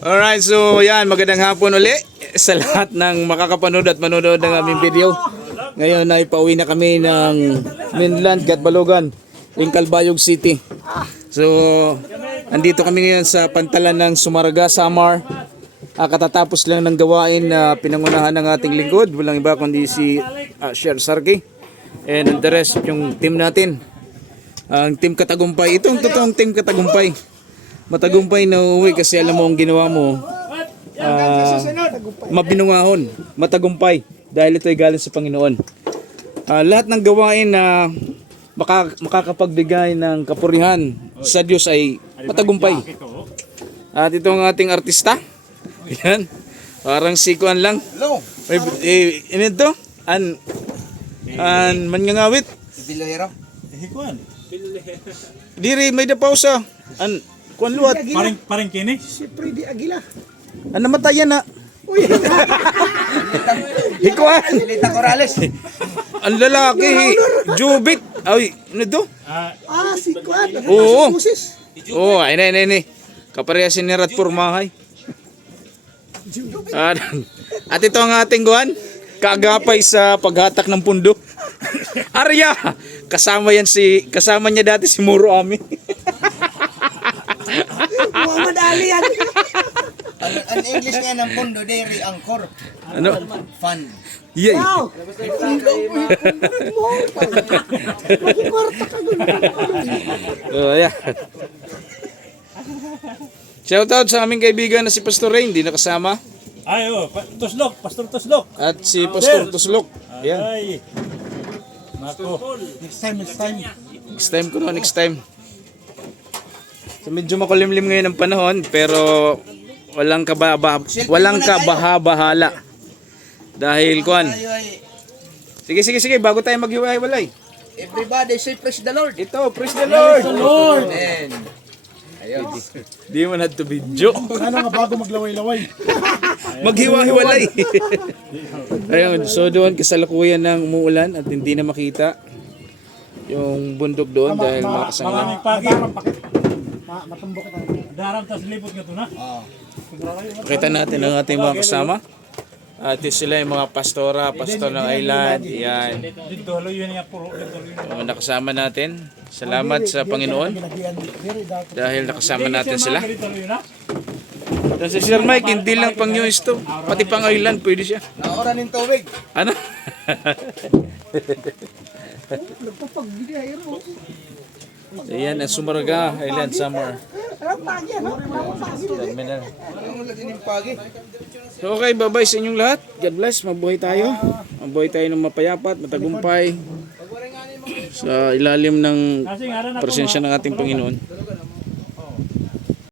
Alright, so yan, magandang hapon uli sa lahat ng makakapanood at manonood ng aming video. Ngayon ay pauwi na kami ng Mainland Gatbalogan, Calbayog City. So, andito kami ngayon sa pantalan ng Sumaraga, Samar. Katatapos lang ng gawain na pinangunahan ng ating lingkod. Walang iba kundi si Sher Sarki. And the rest, yung team natin. Ang team Katagumpay. Itong totoong team Katagumpay. Matagumpay na uwi kasi alam mo ang ginawa mo. Mabinungahon. Matagumpay. Dahil ito ay galing sa Panginoon. Lahat ng gawain na makakapagbigay ng kapurihan sa Diyos ay matagumpay. At ito ang ating artista. Yan. Parang sikuan lang. Ito? An mangangawit. Bilahero. Hikuan. Diri may dapausa. An kuan luwat. Parang kini. Si Freddy Aguila. An namatayan na. Hikuan. Lita Corrales. Ang lalaki. Jubit. Ay, ano to? Si Kuan. Oo. Moses. Oh, ay na. Kaparehasin ni Rat Purmahay. At ito ang ating guwan. Kaagapay sa paghatak ng pundo. Arya! Kasama niya dati si Muro Ami. Muhammad Ali yan. Ang English niya ng pundo, dairy angkor. Ano? Fun. Yay! Wow. Magkikwarta ka doon. Oh, yeah. Shoutout sa aming kaibigan na si Pastor Rain, di nakasama. Ay, Tuslok, Pastor Tuslok. At si Pastor Tuslok. Yan. Ay. Nako. Next time. Next time. So medyo makulimlim ngayon ang panahon pero walang kabaha-bahala. Dahil kuan. Sige, bago tayo maghiwa-hiwalay. Everybody say praise the Lord. Ito, praise the Lord. Amen. Ayun. Di mo na to video. Ano nga bago maglaway-laway? Maghiwa-hiwalay. Ayun, so doon kasalukuyan ng umuulan at hindi na makita yung bundok doon dahil makasama. Maraming pagi. Matumbok ito. Daram tas libot nga ito na. Pakita natin ang ating mga kasama. At sila yung mga pastor ng island. Yan. Dito halo yun nga puro. Mga nakasama natin. Salamat sa Panginoon dahil nakasama natin sila. Si Sir Mike, hindi lang pang news to, pati pang island pwede siya. Naoran ng tubig. Ano? So, yan ang Sumaraga Island Summer Terminal. Ang lagi ng pagi. So okay, bye-bye sa inyong lahat. God bless, mabuhay tayo. Mabuhay tayo ng mapayapat, matagumpay sa ilalim ng presensya ng ating Panginoon.